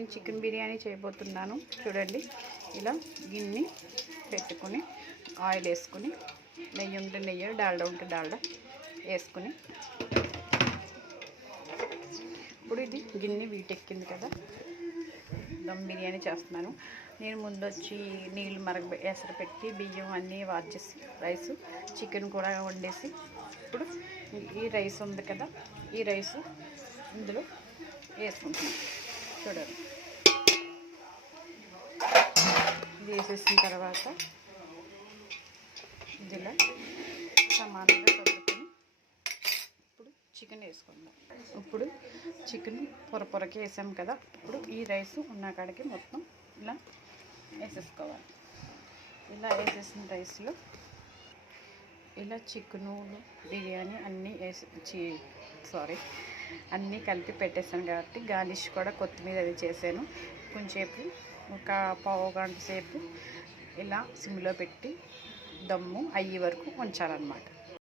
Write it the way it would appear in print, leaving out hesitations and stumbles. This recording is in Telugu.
నేను చికెన్ బిర్యానీ చేయబోతున్నాను. చూడండి, ఇలా గిన్నె పెట్టుకుని ఆయిల్ వేసుకుని, నెయ్యి ఉంటే నెయ్యి, డాల్డా ఉంటే డాల్డా వేసుకుని, ఇప్పుడు ఇది గిన్నె వీటెక్కింది కదా, దమ్ బిర్యానీ చేస్తున్నాను. నేను ముందు వచ్చి నీళ్ళు ఎసరు పెట్టి బియ్యం అన్నీ వార్చేసి రైసు చికెన్ కూడా వండేసి, ఇప్పుడు ఈ రైస్ ఉంది కదా, ఈ రైసు ఇందులో వేసుకుంటున్నాను. చూడండి, ఇది వేసేసిన తర్వాత ఇందులో సమానంగా కలుపుకొని ఇప్పుడు చికెన్ వేసుకుందాం. ఇప్పుడు చికెన్ పొరకి వేసాం కదా, ఇప్పుడు ఈ రైసు ఉన్న కాడికి మొత్తం ఇలా వేసేసుకోవాలి. ఇలా వేసేసిన రైస్లో ఇలా చికెను బిర్యానీ అన్నీ అన్నీ కలిపి పెట్టేసాను కాబట్టి గార్నిష్ కూడా కొత్తిమీర అది చేశాను. కొంచెంసేపు ఒక పావు గంట సేపు ఇలా సిమ్లో పెట్టి దమ్ము అయ్యే వరకు ఉంచాలన్నమాట.